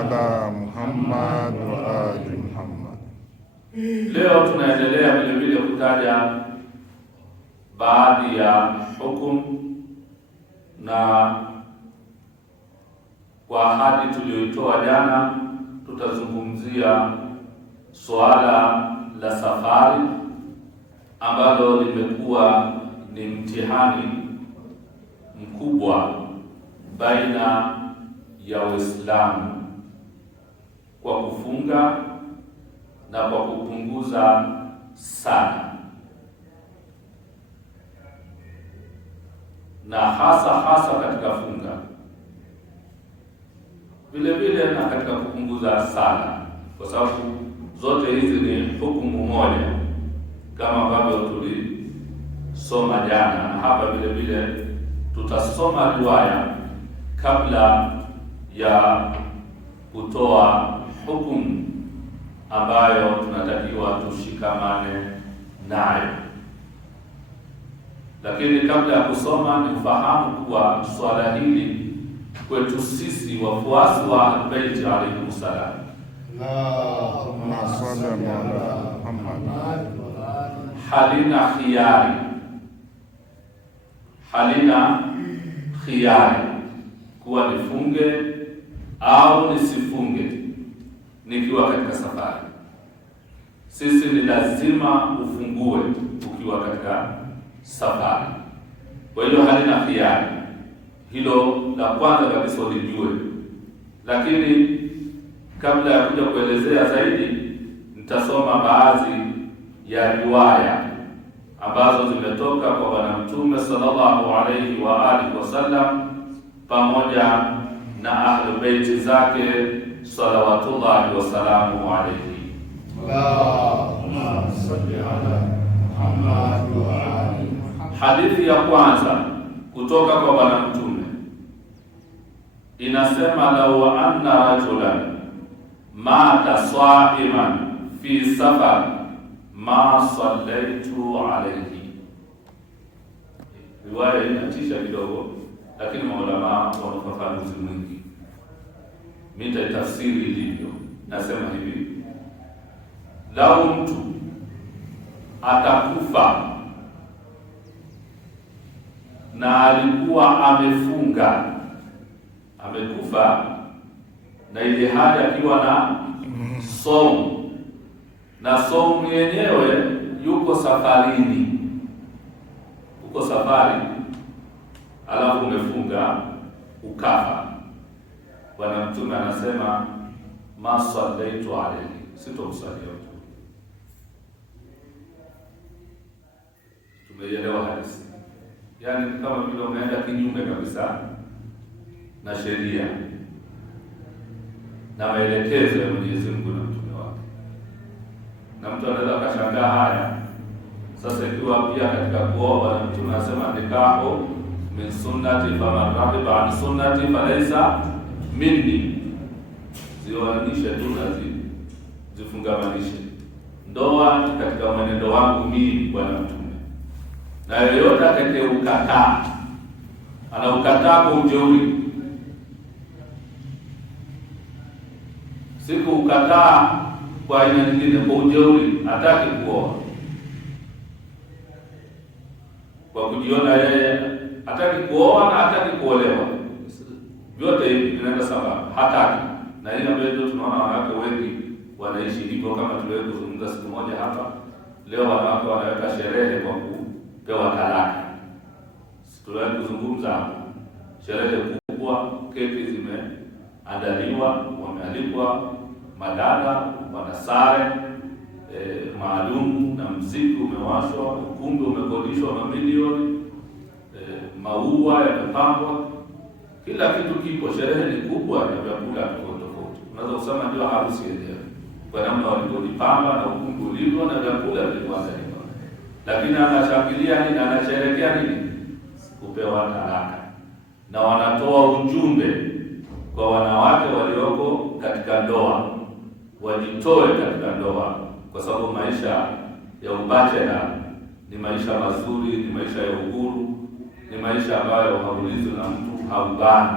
ala Muhammad wa ali Muhammad. Leo tunaendelea vile vile kutaja baadhi ya hukumu, na kwa ahadi tuliyoitoa jana tutazungumzia suala la safari ambalo limekuwa ni mtihani mkubwa baina ya Waislamu kwa kufunga na kwa kupunguza sana, na hasa katika funga, vile vile na katika kupunguza sana, kwa sababu zote hizi ni hukumu moja kama ambavyo tulisoma jana, na hapa vile vile tutasoma riwaya kabla ya kutoa hukumu ambayo tunatakiwa tushikamane nayo. Lakini kabla ya kusoma, ni ufahamu kuwa swala hili kwetu sisi wafuasi wa Ahlulbayt alayhimu salam, Allahumma salli ala Muhammad, halina khiari kuwa nifunge au nisifunge nikiwa katika safari. Sisi ni lazima ufungue ukiwa katika safari, kwa hiyo halina khiari. Hilo la kwanza kabisa ulijue. Lakini kabla ya kuja kuelezea zaidi, nitasoma baadhi ya riwaya ambazo zimetoka kwa Bwana Mtume sallallahu alayhi wa alihi wasallam pamoja na Ahlul Bait zake salawatullahi wasalamu alayhi. Allahumma salli ala Muhammad wa ali Muhammad. Hadithi ya kwanza kutoka kwa Bwana Mtume inasema, law anna rajulan mata sa'iman fi safar ma sallaitu alayhi. Riwaya inatisha kidogo, lakini maulama wana ufafanuzi mwingi. Mimi nitafsiri ilivyo. Nasema hivi: lau mtu atakufa na alikuwa amefunga, amekufa na ile hali akiwa na somu, na somu yenyewe yuko safarini, uko safari, alafu umefunga ukafa, Bwana Mtume anasema ma sallaitu alayhi, sitomsalia mtu. Tumeelewa hadithi? Yaani kama vile umeenda kinyume kabisa na sheria na maelekezo ya Mwenyezi Mungu na mtume wake. Na mtu anaweza akashangaa haya. Sasa ikiwa pia katika kuoa Bwana Mtume anasema nikahu min sunnati faman raghiba an sunnati falaysa minni, zioanishe tu na zifungamanishe. Ndoa katika mwenendo wangu mimi Bwana Mtume, na yoyote atakayeukataa, anaukataa kwa ujeuri, siku ukataa kwa aina nyingine, kwa ujeuri, hataki kuoa kwa kujiona yeye hataki kuoa na hataki kuolewa, vyote hivi vinaenda sawa, hataki. Na hili ndio tunaona wanawake wengi wanaishi hivyo, kama tuliwahi kuzungumza siku moja hapa. Leo wanawake wanaweka sherehe kwa kupewa talaka. Tuliwahi kuzungumza hapo, sherehe kubwa, keki zimeandaliwa, wamealikwa madada, wana sare maalum, na mziki umewashwa, ukumbi umekodishwa mamilioni, maua yamepambwa, kila kitu kipo. Sherehe ni kubwa na vyakula tofauti. Unaweza kusema ndio harusi yenyewe kwa namna walivyopamba na ukumbi ulivyo na vyakula vilivyoandaliwa. Lakini anashangilia nini? Anasherehekea nini? Kupewa talaka. Na wanatoa ujumbe kwa wanawake walioko katika ndoa, wajitoe katika ndoa, kwa sababu maisha ya ubachela ni maisha mazuri, ni maisha ya uhuru, ni maisha ambayo haulizwi na mtu, haubani.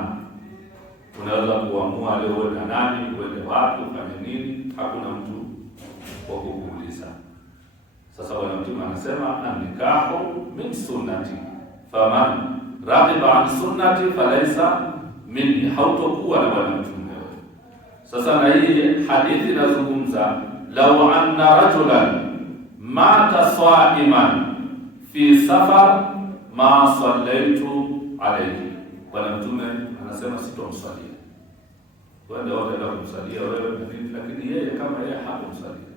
unaweza kuamua leo uende nani, uende wapi, ufanye nini, hakuna mtu wa kukuuliza. Sasa Bwana Mtume anasema an-nikahu min sunnati faman raghiba an sunnati falaysa minni, hautokuwa na Bwana Mtume wewe. Sasa na hii hadithi inazungumza law anna rajulan mata sa'iman fi safar ma sallaitu alayhi. Bwana Mtume anasema sitomsalia. Wenda wataenda kumsalia wewe na nini, lakini yeye kama yeye hakumsalia.